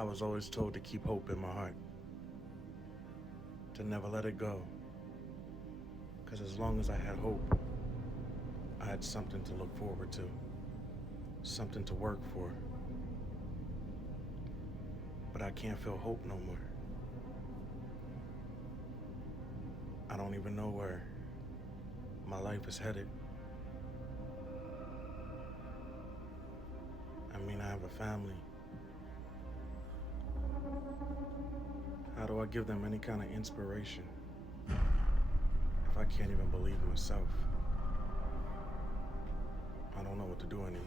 I was always told to keep hope in my heart, to never let it go. Because as long as I had hope, I had something to look forward to, something to work for. But I can't feel hope no more. I don't even know where my life is headed. I mean, I have a family. How do I give them any kind of inspiration if I can't even believe myself? I don't know what to do anymore.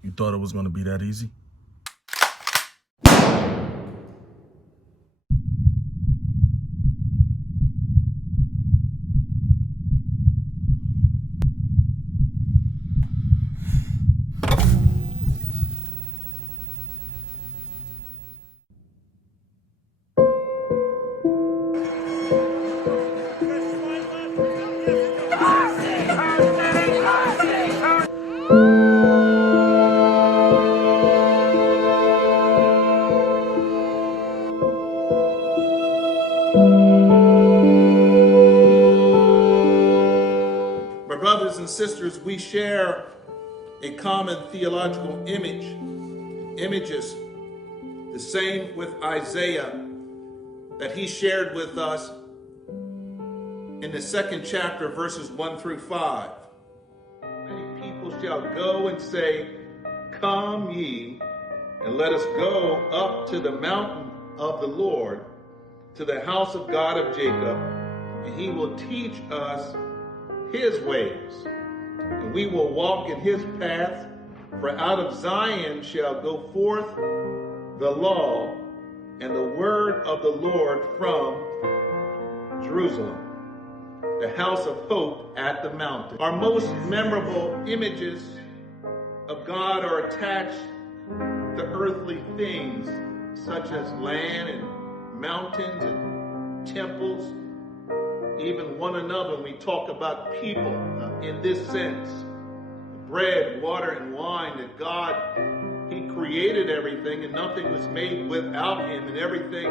You thought it was going to be that easy? My brothers and sisters, we share a common theological images, the same with Isaiah that he shared with us in the 2nd chapter, verses 1 through 5. Many people shall go and say, "Come ye, and let us go up to the mountain of the Lord, to the house of God of Jacob, and he will teach us his ways, and we will walk in his paths. For out of Zion shall go forth the law and the word of the Lord from Jerusalem, the house of hope at the mountain." Our most memorable images of God are attached to earthly things, such as land and mountains and temples, even one another. When we talk about people in this sense, bread, water, and wine, that God, he created everything and nothing was made without him, and everything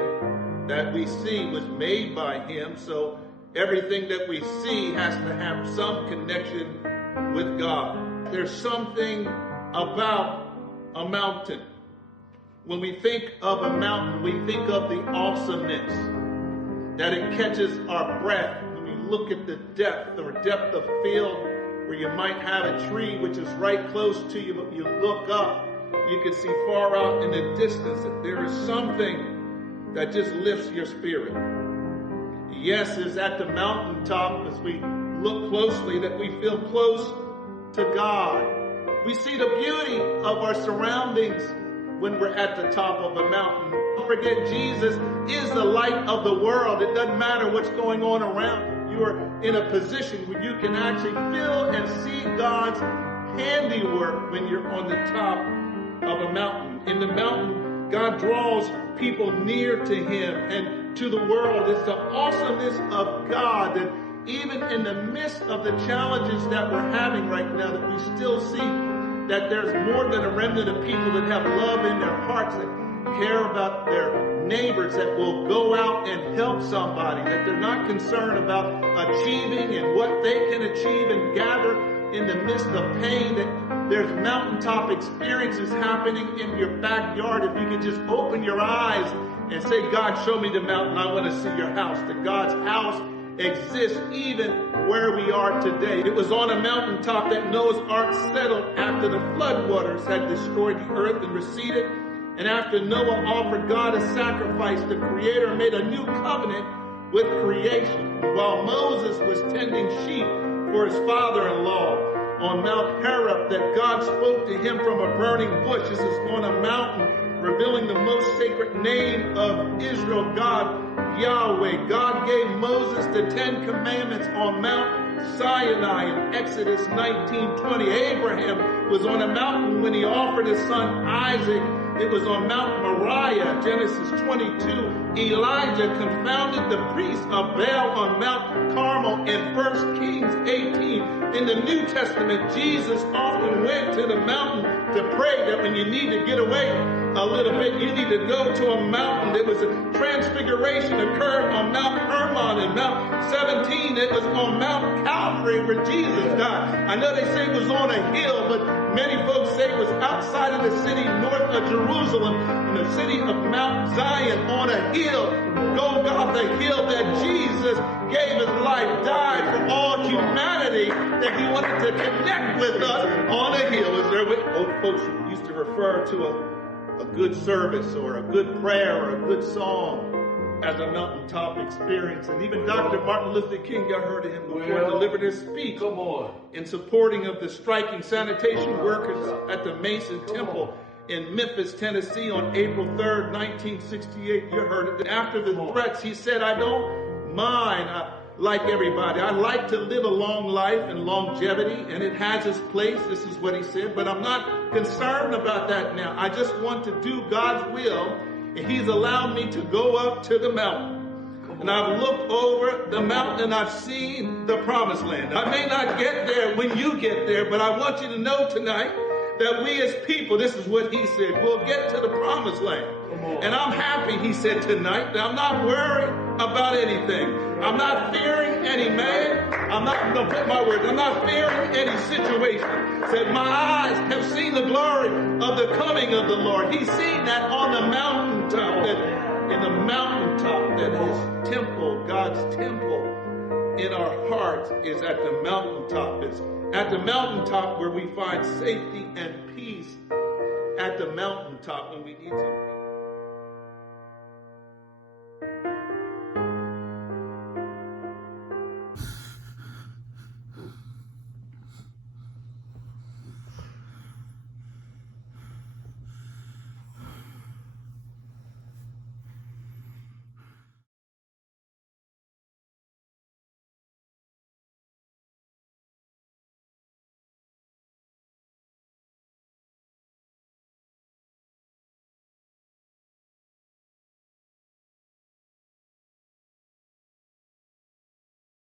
that we see was made by him. So everything that we see has to have some connection with God. There's something about a mountain. When we think of a mountain, we think of the awesomeness, that it catches our breath. When you look at the depth of field where you might have a tree which is right close to you, but you look up, you can see far out in the distance that there is something that just lifts your spirit. Yes, it's at the mountaintop, as we look closely, that we feel close to God. We see the beauty of our surroundings when we're at the top of a mountain. Don't forget, Jesus is the light of the world. It doesn't matter what's going on around you. You are in a position where you can actually feel and see God's handiwork when you're on the top of a mountain. In the mountain, God draws people near to him and to the world. It's the awesomeness of God that even in the midst of the challenges that we're having right now, that we still see that there's more than a remnant of people that have love in their hearts, that care about their neighbors, that will go out and help somebody, that they're not concerned about achieving and what they can achieve and gather in the midst of pain, that there's mountaintop experiences happening in your backyard. If you can just open your eyes and say, "God, show me the mountain. I want to see your house." That God's house exists even where we are today. It was on a mountaintop that Noah's ark settled after the floodwaters had destroyed the earth and receded. And after Noah offered God a sacrifice, the Creator made a new covenant with creation. While Moses was tending sheep for his father-in-law on Mount Horeb, that God spoke to him from a burning bush. This is on a mountain revealing the most sacred name of Israel, God, Yahweh. God gave Moses the 10 Commandments on Mount Sinai in Exodus 19:20. Abraham was on a mountain when he offered his son Isaac. It was on Mount Moriah, Genesis 22. Elijah confounded the priests of Baal on Mount Carmel in 1 Kings 18. In the New Testament, Jesus often went to the mountain to pray. That when you need to get away a little bit, you need to go to a mountain. There was a transfiguration occurred on Mount Hermon and Mount 17. It was on Mount Calvary where Jesus died. I know they say it was on a hill, but many folks say it was outside of the city, north of Jerusalem, in the city of Mount Zion, on a hill, Golgotha hill, that Jesus gave his life, died for all humanity, that he wanted to connect with us on a hill. Is there with old folks who used to refer to a good service or a good prayer or a good song as a mountaintop experience. And even Dr. Martin Luther King, I heard him before, delivered his speech in supporting of the striking sanitation workers at the Mason Temple in Memphis, Tennessee on April 3rd, 1968. You heard it. After the threats, he said, I don't mind. Like everybody, I like to live a long life and longevity, and it has its place. This is what he said, but I'm not concerned about that now. I just want to do God's will, and he's allowed me to go up to the mountain. And I've looked over the mountain and I've seen the promised land. I may not get there when you get there, but I want you to know tonight that we as people, this is what he said, will get to the promised land. And I'm happy, he said tonight, that I'm not worried about anything. I'm not fearing any man. I'm not going to put my words. I'm not fearing any situation. Said my eyes have seen the glory of the coming of the Lord. He's seen that on the mountaintop, that in the mountaintop, that his temple, God's temple in our hearts is at the mountaintop. It's at the mountaintop where we find safety and peace. At the mountaintop when we need to